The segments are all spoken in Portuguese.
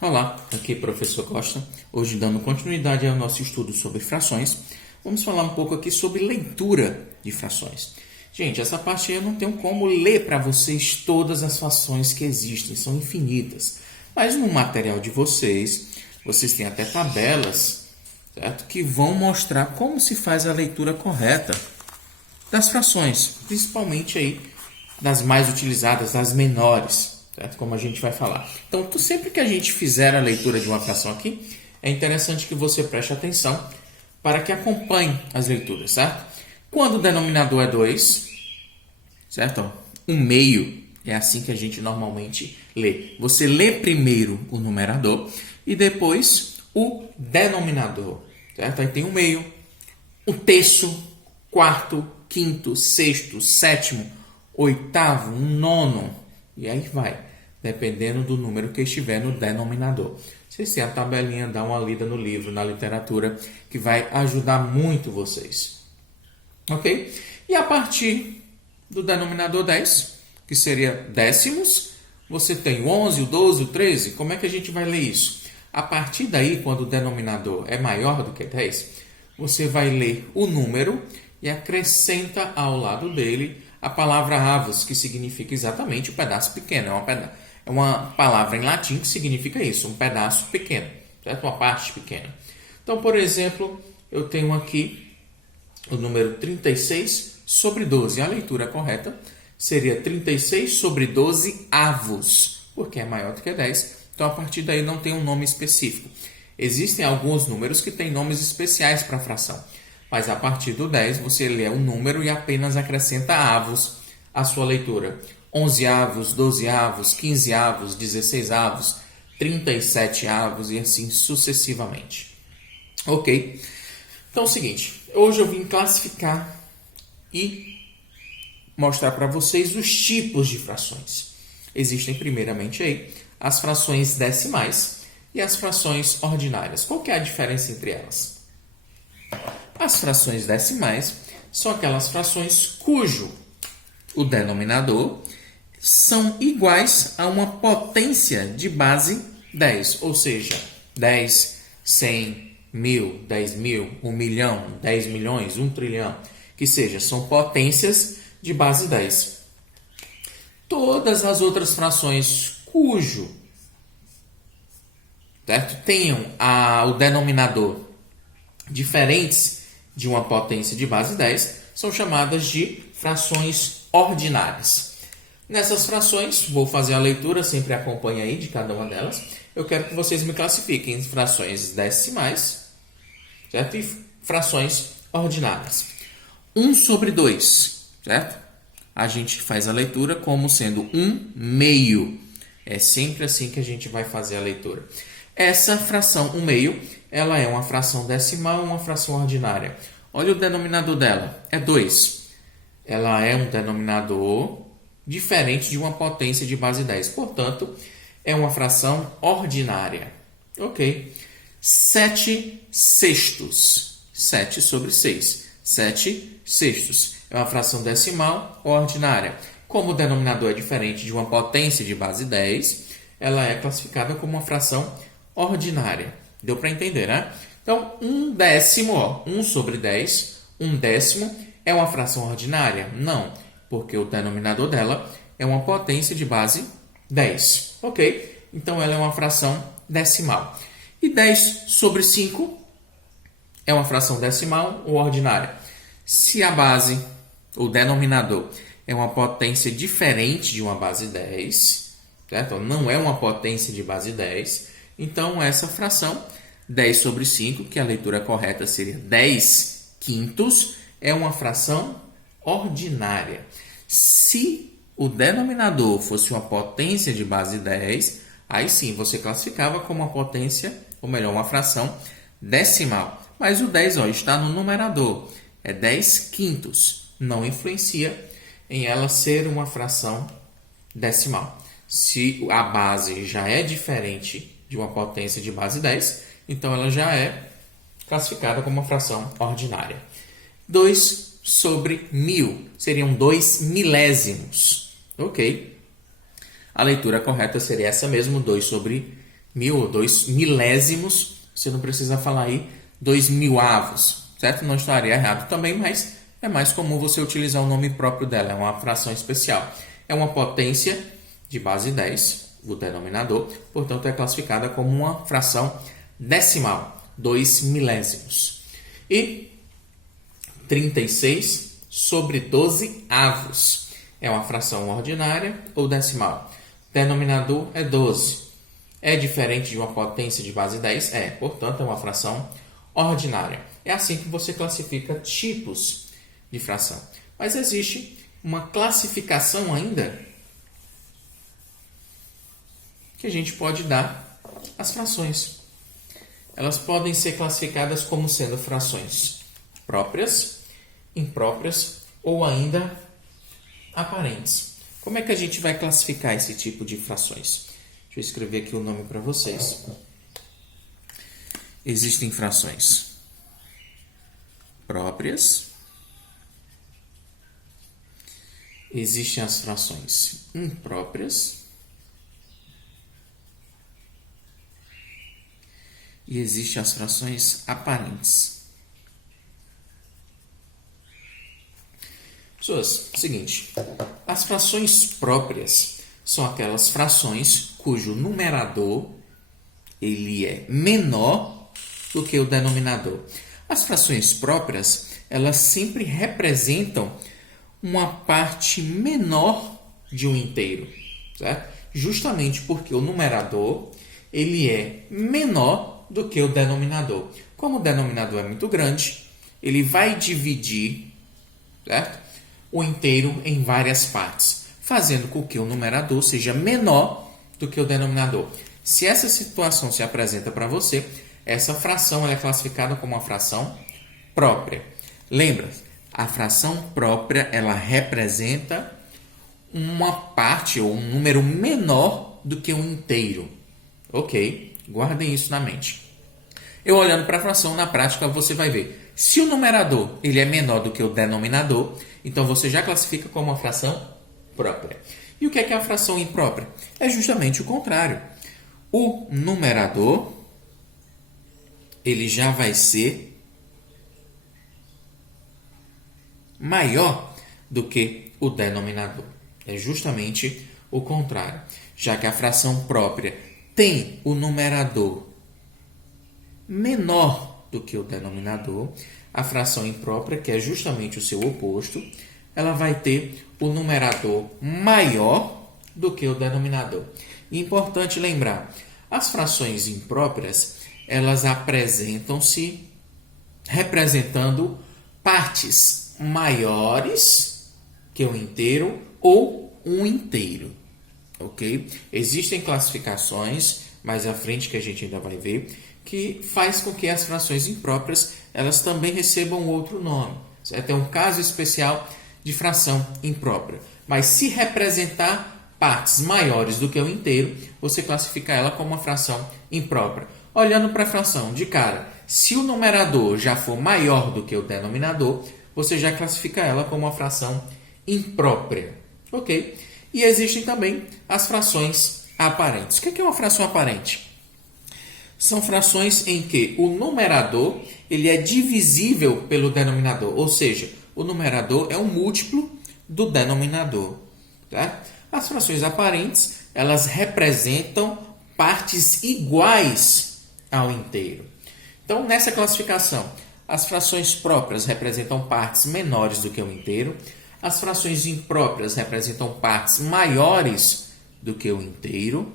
Olá, aqui é o professor Costa. Hoje, dando continuidade ao nosso estudo sobre frações, vamos falar um pouco aqui sobre leitura de frações. Gente, essa parte aí eu não tenho como ler para vocês todas as frações que existem, são infinitas. Mas no material de vocês têm até tabelas, certo? Que vão mostrar como se faz a leitura correta das frações, principalmente aí das mais utilizadas, das menores. Certo? Como a gente vai falar. Então, sempre que a gente fizer a leitura de uma fração aqui, é interessante que você preste atenção para que acompanhe as leituras, certo? Quando o denominador é 2, certo? Um meio é assim que a gente normalmente lê. Você lê primeiro o numerador e depois o denominador, certo? Aí tem o meio, o terço, quarto, quinto, sexto, sétimo, oitavo, nono, e aí vai, dependendo do número que estiver no denominador. Vocês têm a tabelinha, dá uma lida no livro, na literatura, que vai ajudar muito vocês. Ok? E a partir do denominador 10, que seria décimos, você tem o 11, o 12, o 13. Como é que a gente vai ler isso? A partir daí, quando o denominador é maior do que 10, você vai ler o número e acrescenta ao lado dele a palavra avos, que significa exatamente o pedaço pequeno. É uma palavra em latim que significa isso, um pedaço pequeno, certo? Uma parte pequena. Então, por exemplo, eu tenho aqui o número 36 sobre 12. A leitura correta seria 36 sobre 12 avos, porque é maior do que 10. Então, a partir daí não tem um nome específico. Existem alguns números que têm nomes especiais para a fração. Mas a partir do 10, você lê o número e apenas acrescenta avos à sua leitura. 11 avos, 12 avos, 15 avos, 16 avos, 37 avos e assim sucessivamente. Ok? Então é o seguinte, hoje eu vim classificar e mostrar para vocês os tipos de frações. Existem primeiramente aí as frações decimais e as frações ordinárias. Qual que é a diferença entre elas? As frações decimais são aquelas frações cujo o denominador são iguais a uma potência de base 10, ou seja, 10, 100, 1000, 10.000, 1 milhão, 10 milhões, 1 trilhão, que seja, são potências de base 10. Todas as outras frações cujo, certo, tenham o denominador diferentes de uma potência de base 10 são chamadas de frações ordinárias. Nessas frações, vou fazer a leitura, sempre acompanhe aí de cada uma delas. Eu quero que vocês me classifiquem em frações decimais, certo? E frações ordinárias. 1 sobre 2, certo? A gente faz a leitura como sendo 1 meio. É sempre assim que a gente vai fazer a leitura. Essa fração 1 meio, ela é uma fração decimal, uma fração ordinária. Olha o denominador dela, é 2. Ela é um denominador diferente de uma potência de base 10. Portanto, é uma fração ordinária. Ok. 7 sextos. 7 sobre 6. 7 sextos. É uma fração decimal ordinária. Como o denominador é diferente de uma potência de base 10, ela é classificada como uma fração ordinária. Deu para entender, né? Então, 1 décimo, 1 sobre 10, 1 décimo é uma fração ordinária? Não, porque o denominador dela é uma potência de base 10. Ok? Então, ela é uma fração decimal. E 10 sobre 5 é uma fração decimal ou ordinária? Se a base, o denominador, é uma potência diferente de uma base 10, certo? Não é uma potência de base 10, então essa fração, 10 sobre 5, que a leitura correta seria 10 quintos, é uma fração ordinária. Se o denominador fosse uma potência de base 10, aí sim você classificava como uma potência, ou melhor, uma fração decimal. Mas o 10 está no numerador, é 10 quintos, não influencia em ela ser uma fração decimal. Se a base já é diferente de uma potência de base 10, então ela já é classificada como uma fração ordinária. 2 sobre 1000 seriam 2 milésimos. Ok? A leitura correta seria essa mesmo, 2 sobre mil ou 2 milésimos, você não precisa falar aí 2 milhavos, certo? Não estaria errado também, mas é mais comum você utilizar o nome próprio dela, é uma fração especial. É uma potência de base 10, o denominador, portanto é classificada como uma fração decimal, 2 milésimos. E 36 sobre 12 avos é uma fração ordinária ou decimal. Denominador é 12. É diferente de uma potência de base 10? É, portanto é uma fração ordinária. É assim que você classifica tipos de fração. Mas existe uma classificação ainda que a gente pode dar às frações. Elas podem ser classificadas como sendo frações próprias, impróprias ou ainda aparentes. Como é que a gente vai classificar esse tipo de frações? Deixa eu escrever aqui o nome para vocês. Existem frações próprias, existem as frações impróprias e existem as frações aparentes. Pessoas, seguinte, as frações próprias são aquelas frações cujo numerador ele é menor do que o denominador. As frações próprias, elas sempre representam uma parte menor de um inteiro, certo? Justamente porque o numerador ele é menor do que o denominador. Como o denominador é muito grande, ele vai dividir, certo, o inteiro em várias partes, fazendo com que o numerador seja menor do que o denominador. Se essa situação se apresenta para você, essa fração ela é classificada como uma fração própria. Lembra, a fração própria ela representa uma parte ou um número menor do que um inteiro. Ok? Guardem isso na mente. Eu olhando para a fração, na prática você vai ver. Se o numerador ele é menor do que o denominador, então você já classifica como uma fração própria. E o que é a fração imprópria? É justamente o contrário. O numerador ele já vai ser maior do que o denominador. É justamente o contrário. Já que a fração própria tem o numerador menor do que o denominador, a fração imprópria, que é justamente o seu oposto, ela vai ter o numerador maior do que o denominador. E importante lembrar, as frações impróprias, elas apresentam-se representando partes maiores que o inteiro ou um inteiro, ok? Existem classificações mais à frente que a gente ainda vai ver que faz com que as frações impróprias elas também recebam outro nome, certo? É um caso especial de fração imprópria. Mas se representar partes maiores do que o inteiro, você classifica ela como uma fração imprópria. Olhando para a fração de cara, se o numerador já for maior do que o denominador, você já classifica ela como uma fração imprópria, ok? E existem também as frações aparentes. O que é uma fração aparente? São frações em que o numerador ele é divisível pelo denominador, ou seja, o numerador é um múltiplo do denominador. Tá? As frações aparentes elas representam partes iguais ao inteiro. Então, nessa classificação, as frações próprias representam partes menores do que o inteiro, as frações impróprias representam partes maiores do que o inteiro,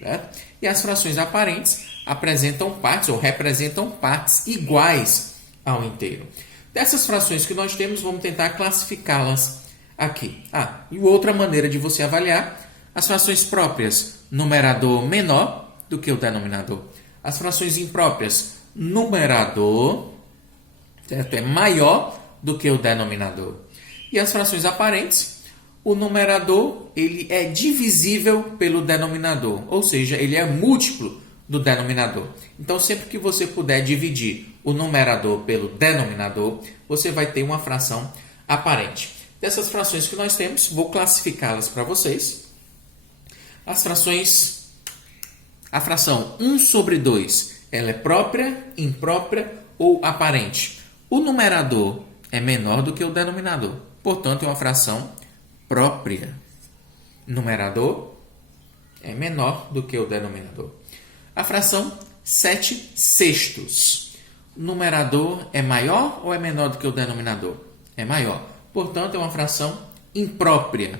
tá? E as frações aparentes apresentam partes ou representam partes iguais ao inteiro. Dessas frações que nós temos, vamos tentar classificá-las aqui. E outra maneira de você avaliar, as frações próprias, numerador menor do que o denominador. As frações impróprias, numerador, certo? É maior do que o denominador. E as frações aparentes, o numerador ele é divisível pelo denominador, ou seja, ele é múltiplo do denominador. Então, sempre que você puder dividir o numerador pelo denominador, você vai ter uma fração aparente. Dessas frações que nós temos, vou classificá-las para vocês. As frações A fração 1 sobre 2, ela é própria, imprópria ou aparente? O numerador é menor do que o denominador. Portanto, é uma fração própria. Numerador é menor do que o denominador. A fração 7 sextos. O numerador é maior ou é menor do que o denominador? É maior. Portanto, é uma fração imprópria.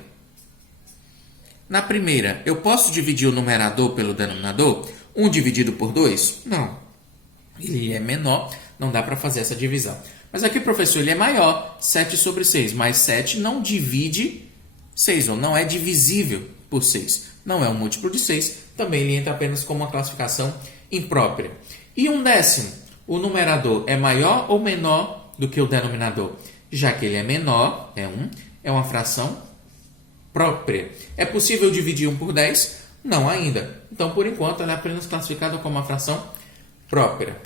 Na primeira, eu posso dividir o numerador pelo denominador? 1 dividido por 2? Não. Ele é menor, não dá para fazer essa divisão. Mas aqui, professor, ele é maior, 7 sobre 6. Mas 7 não divide 6, ou não é divisível por 6. Não é um múltiplo de 6, também ele entra apenas como uma classificação imprópria. E 1/10, o numerador é maior ou menor do que o denominador? Já que ele é menor, é uma fração própria. É possível dividir 1 por 10? Não ainda. Então, por enquanto, ela é apenas classificada como uma fração própria.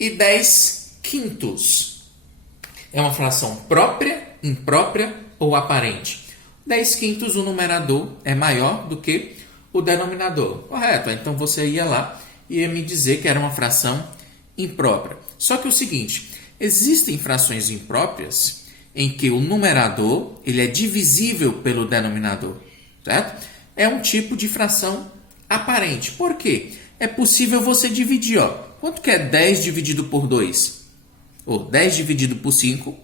E 10 quintos é uma fração própria, imprópria ou aparente? 10 quintos, o numerador é maior do que o denominador. Correto? Então, você ia lá e ia me dizer que era uma fração imprópria. Só que é o seguinte, existem frações impróprias em que o numerador ele é divisível pelo denominador, certo? É um tipo de fração aparente. Por quê? É possível você dividir, ó. Quanto que é 10 dividido por 2? Ou 10 dividido por 5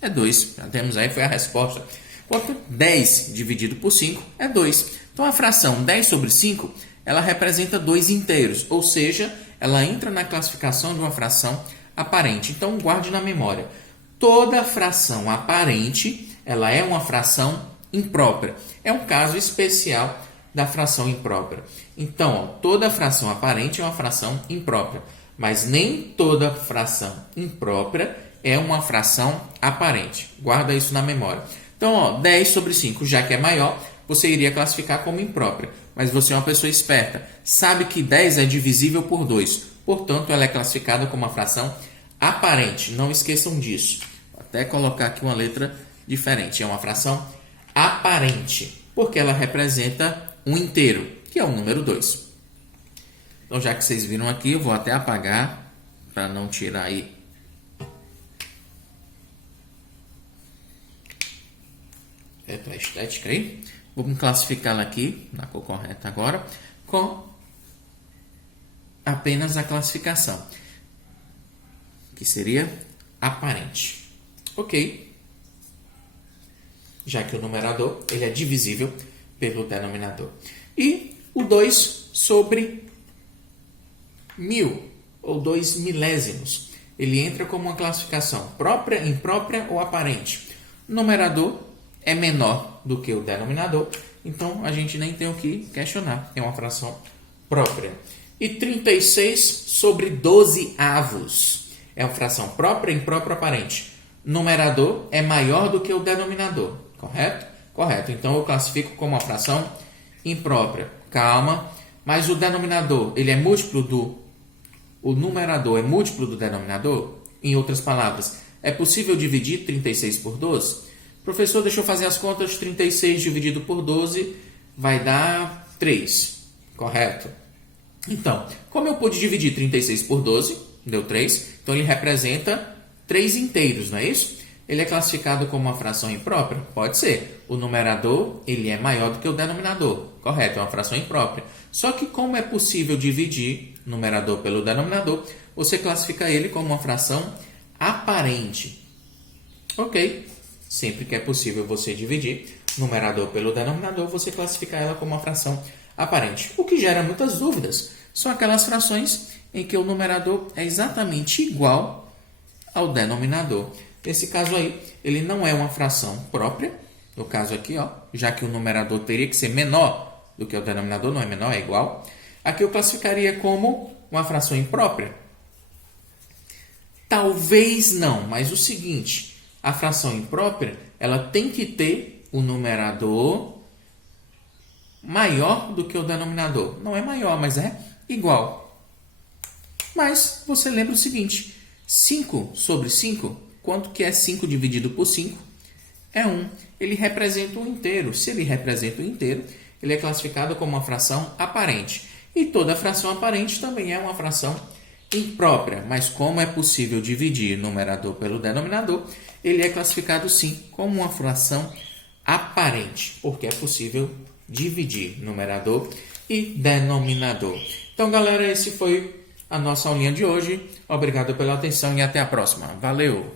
é 2. Já temos aí, foi a resposta. Quanto 10 dividido por 5 é 2. Então, a fração 10 sobre 5, ela representa 2 inteiros. Ou seja, ela entra na classificação de uma fração aparente. Então, guarde na memória. Toda fração aparente, ela é uma fração imprópria. É um caso especial da fração imprópria. Então, ó, toda fração aparente é uma fração imprópria, mas nem toda fração imprópria é uma fração aparente. Guarda isso na memória. Então, ó, 10 sobre 5, já que é maior, você iria classificar como imprópria. Mas você é uma pessoa esperta, sabe que 10 é divisível por 2. Portanto, ela é classificada como uma fração aparente. Não esqueçam disso. Vou até colocar aqui uma letra diferente. É uma fração aparente, porque ela representa um inteiro, que é o número 2. Então, já que vocês viram aqui, eu vou até apagar para não tirar aí a estética aí. Vamos classificá-la aqui na cor correta agora com apenas a classificação, que seria aparente. Ok. Já que o numerador ele é divisível pelo denominador. E o 2 sobre 1000, ou 2 milésimos. Ele entra como uma classificação própria, imprópria ou aparente. O numerador é menor do que o denominador, então a gente nem tem o que questionar. É uma fração própria. E 36 sobre 12 avos. É uma fração própria, imprópria ou aparente. O numerador é maior do que o denominador. Correto? Correto. Então, eu classifico como uma fração imprópria. Calma. Mas o denominador, ele é múltiplo do... O numerador é múltiplo do denominador? Em outras palavras, é possível dividir 36 por 12? Professor, deixa eu fazer as contas. 36 dividido por 12 vai dar 3. Correto? Então, como eu pude dividir 36 por 12? Deu 3. Então, ele representa 3 inteiros, não é isso? Ele é classificado como uma fração imprópria? Pode ser. O numerador ele é maior do que o denominador. Correto, é uma fração imprópria. Só que como é possível dividir numerador pelo denominador, você classifica ele como uma fração aparente. Ok. Sempre que é possível você dividir numerador pelo denominador, você classifica ela como uma fração aparente. O que gera muitas dúvidas são aquelas frações em que o numerador é exatamente igual ao denominador. Nesse caso aí, ele não é uma fração própria. No caso aqui, ó, já que o numerador teria que ser menor do que o denominador, não é menor, é igual. Aqui eu classificaria como uma fração imprópria. Talvez não, mas o seguinte, a fração imprópria, ela tem que ter o numerador maior do que o denominador. Não é maior, mas é igual. Mas você lembra o seguinte, 5 sobre 5, quanto que é 5 dividido por 5? É 1. Ele representa um inteiro. Se ele representa um inteiro, ele é classificado como uma fração aparente. E toda fração aparente também é uma fração imprópria, mas como é possível dividir numerador pelo denominador, ele é classificado sim como uma fração aparente, porque é possível dividir numerador e denominador. Então, galera, esse foi a nossa aulinha de hoje. Obrigado pela atenção e até a próxima. Valeu!